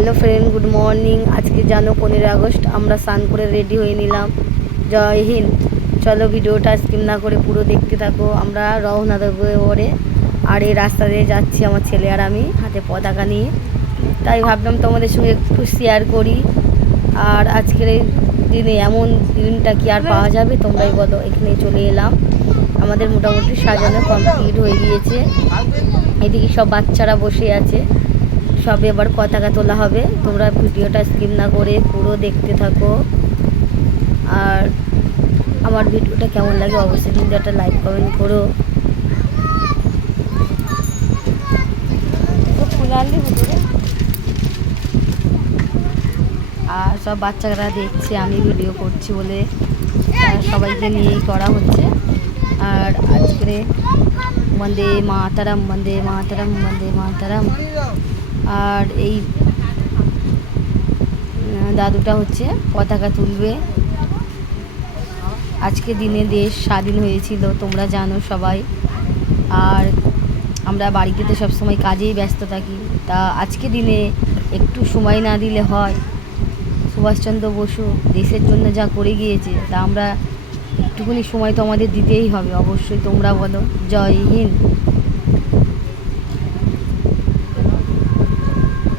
Hello friend, good morning. আজকে জানো পনেরো আগস্ট, আমরা স্নান করে রেডি হয়ে নিলাম। জয় হিন্দ। চলো ভিডিওটা স্কিম না করে পুরো দেখতে থাকো। আমরা রওনা দেবো ওরে আর এই রাস্তা দিয়ে যাচ্ছি আমার ছেলে আর আমি, হাতে পতাকা নিয়ে। তাই ভাবলাম তোমাদের সঙ্গে একটু শেয়ার করি। আর আজকের এই দিনে এমন দিনটা কি আর পাওয়া যাবে, তোমরাই বলো। এখানে চলে এলাম। আমাদের মোটামুটি সাজানো কমপ্লিট হয়ে গিয়েছে। এদিকে সব বাচ্চারা বসে আছে। সবে এবার পতাকা তোলা হবে। তোমরা ভিডিওটা স্কিপ না করে পুরো দেখতে থাকো। আর আমার ভিডিওটা কেমন লাগে অবশ্যই কিন্তু একটা লাইক কমেন্ট করো। আর সব বাচ্চারা দেখছে আমি ভিডিও করছি বলে। সবাইকে নিয়েই করা হচ্ছে। আর আজকে বন্দে মাতারাম বন্দে মাতারাম বন্দে মাতারাম। আর এই দাদুটা হচ্ছে পতাকা তুলবে। আজকে দিনে দেশ স্বাধীন হয়েছিল, তোমরা জানো সবাই। আর আমরা বাড়িতে তো সবসময় কাজেই ব্যস্ত থাকি। তা আজকে দিনে একটু সময় না দিলে হয়। সুভাষচন্দ্র বসু দেশের জন্য যা করে গিয়েছে, তা আমরা একটুখানি সময় তো আমাদের দিতেই হবে। অবশ্যই তোমরা বলো। জয় হিন্দ।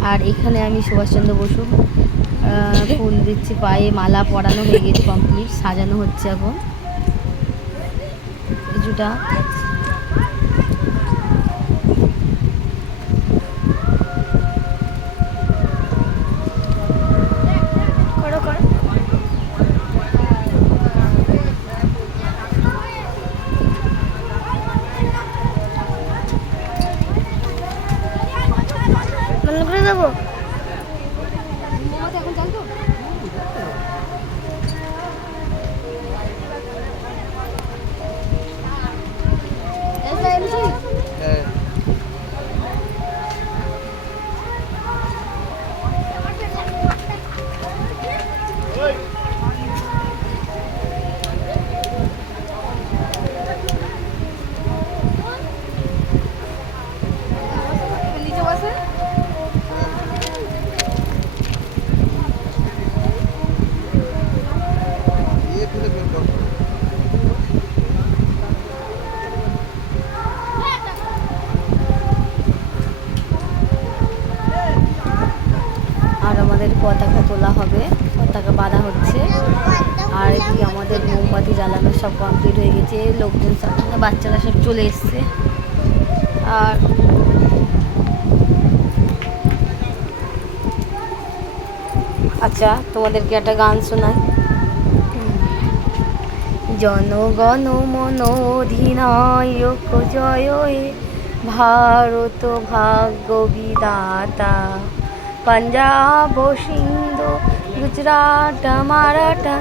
আর এখানে আমি সুভাষচন্দ্র বসু ফুল দিচ্ছি, পায়ে মালা পরানো হয়ে গেছে কমপ্লিট সাজানো হচ্ছে এখন। কিছুটা আর আমাদের পতাকা তোলা হবে। পতাকা বাঁধা হচ্ছে। আর এদিকে আমাদের মোমবাতি জ্বালানো সব কমপ্লিট হয়ে গেছে। লোকজন সব, বাচ্চারা সব চলে এসছে। আর আচ্ছা তোমাদেরকে একটা গান শোনাই। জনগণ মন অধিনায়ক জয় ভারত ভাগ্য বিদাতা পাঞ্জাব সিন্ধু, গুজরাট, মারাঠা,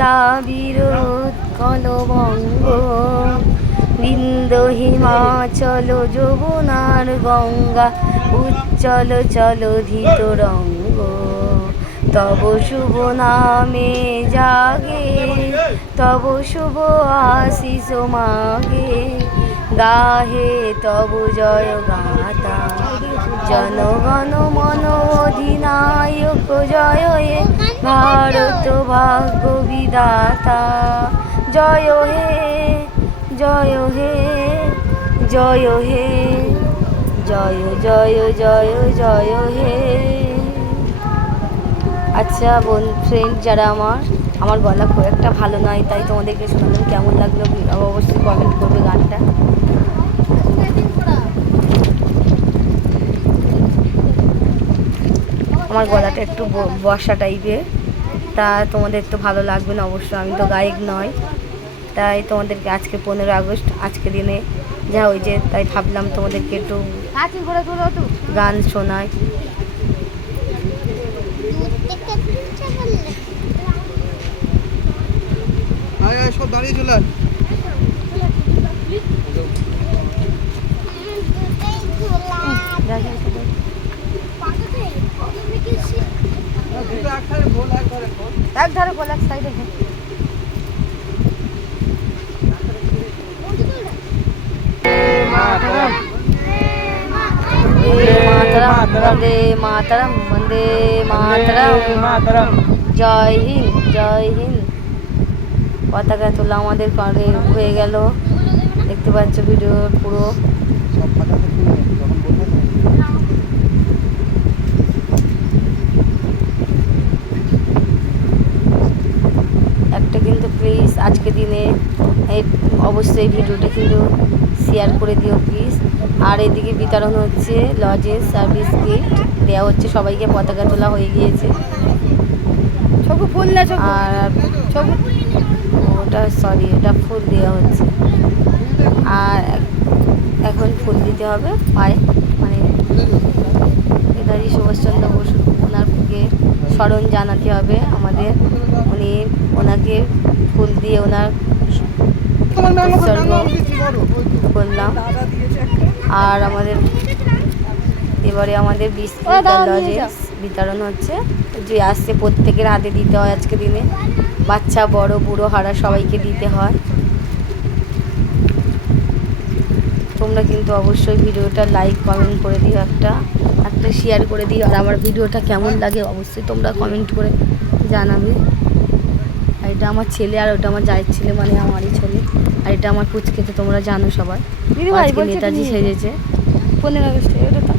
দাবির উৎকল বঙ্গ বৃন্দ হিমাচল, যমুনার গঙ্গা, উজ্জ্বল চল ধীত রঙ্গ। তব শুভ নামে জাগে, তব শুভ আশিস মাগে। গাহে তব জয় গাতা জনগণ মন অধিনায়ক জয় হে ভারত ভাগ্য বিদাতা জয় হে জয় হে জয় হে, জয় জয় জয় জয় হে। আচ্ছা বোন ফ্রেন্ড যারা আমার আমার গলা খুব একটা ভালো নয়, তাই তোমাদেরকে শুনলাম কেমন লাগল অবশ্যই কমেন্ট করবে গানটা। আমার গলাটা একটু বর্ষা টাইপের। তা তোমাদের একটু ভালো লাগবে না, অবশ্যই আমি তো গায়ক নয়। তাই তোমাদেরকে আজকে পনেরো আগস্ট, আজকে দিনে যা ওই যে তাই ভাবলাম তোমাদেরকে একটু গান শোনাই। আয় আয় সব দাঁড়িয়ে চলে আয়। যা, যা, যা, যা। দুটো একসাথে ভোল একবারে খোল। এক ধারে বল এক সাইডে মাতারাম মাতরম বন্দে মাতারাম বন্দে মাতারাম মাতরম জয় হিন্দ জয় হিন্দ পতাকা তোলা আমাদের হয়ে গেল। দেখতে পাচ্ছ ভিডিও পুরো। একটা কিন্তু প্লিজ আজকে দিনে এই অবশ্যই ভিডিওটা কিন্তু শেয়ার করে দিও প্লিজ আর এদিকে বিতরণ হচ্ছে লজেস সার্ভিস গিফট দেওয়া হচ্ছে সবাইকে পতাকা তোলা হয়ে গিয়েছে। আর ওটা সরি এটা ফুল দেওয়া হচ্ছে। আর এখন ফুল দিতে হবে পায়ে মানে নেতাজি সুভাষচন্দ্র বসু ওনারকে স্মরণ জানাতে হবে আমাদের। উনি ওনাকে ফুল দিয়ে ওনার করলাম। আর আমাদের এবারে আমাদের বিস্কুট লজেন্স বিতরণ হচ্ছে। যে আসছে প্রত্যেকের হাতে দিতে হয় আজকে দিনে। বাচ্চা বড় বুড়ো হারা সবাইকে দিতে হয়। তোমরা কিন্তু অবশ্যই ভিডিওটা লাইক কমেন্ট করে দিও একটা একটা শেয়ার করে দিও। আর আমার ভিডিওটা কেমন লাগে অবশ্যই তোমরা কমেন্ট করে জানাবে। আর এটা আমার ছেলে আর ওটা আমার জায়ের ছেলে মানে আমারই ছেলে। আর এটা আমার পুচকেতে তোমরা জানো সবাই। আজকে নেতাজি সেজেছে। পনেরো আগস্টে ওটা তো।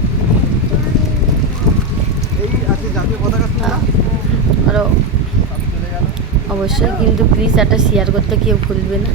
আরও অবশ্যই কিন্তু প্লিজ একটা শেয়ার করতে কেউ ভুলবে না।